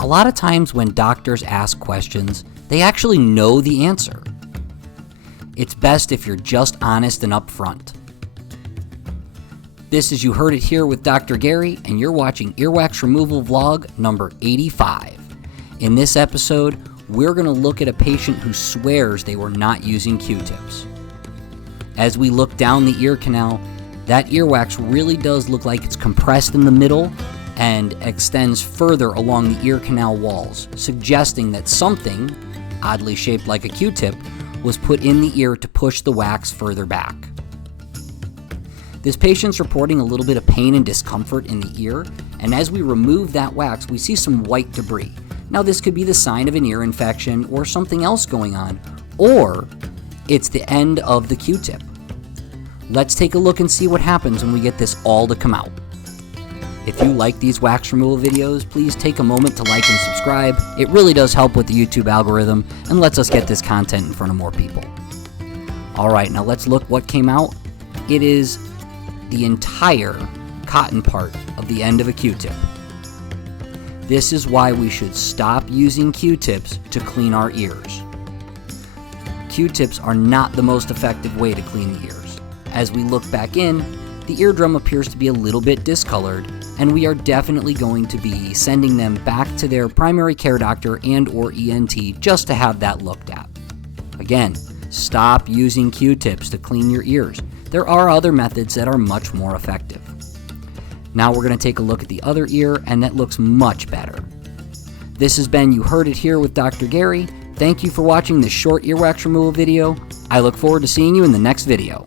A lot of times when doctors ask questions, they actually know the answer. It's best if you're just honest and upfront. This is You Heard It Here with Dr. Gary, and you're watching Earwax Removal Vlog number 85. In this episode, we're going to look at a patient who swears they were not using Q-tips. As we look down the ear canal, that earwax really does look like it's compressed in the middle and extends further along the ear canal walls, suggesting that something, oddly shaped like a Q-tip, was put in the ear to push the wax further back. This patient's reporting a little bit of pain and discomfort in the ear, and as we remove that wax, we see some white debris. Now, this could be the sign of an ear infection or something else going on, or it's the end of the Q-tip. Let's take a look and see what happens when we get this all to come out. If you like these wax removal videos, please take a moment to like and subscribe. It really does help with the YouTube algorithm and lets us get this content in front of more people. All right, now let's look what came out. It is the entire cotton part of the end of a Q-tip. This is why we should stop using Q-tips to clean our ears. Q-tips are not the most effective way to clean the ears. As we look back in, the eardrum appears to be a little bit discolored, and we are definitely going to be sending them back to their primary care doctor and/or ENT just to have that looked at. Again, stop using Q-tips to clean your ears. There are other methods that are much more effective. Now we're going to take a look at the other ear, and that looks much better. This has been You Heard It Here with Dr. Gary. Thank you for watching this short earwax removal video. I look forward to seeing you in the next video.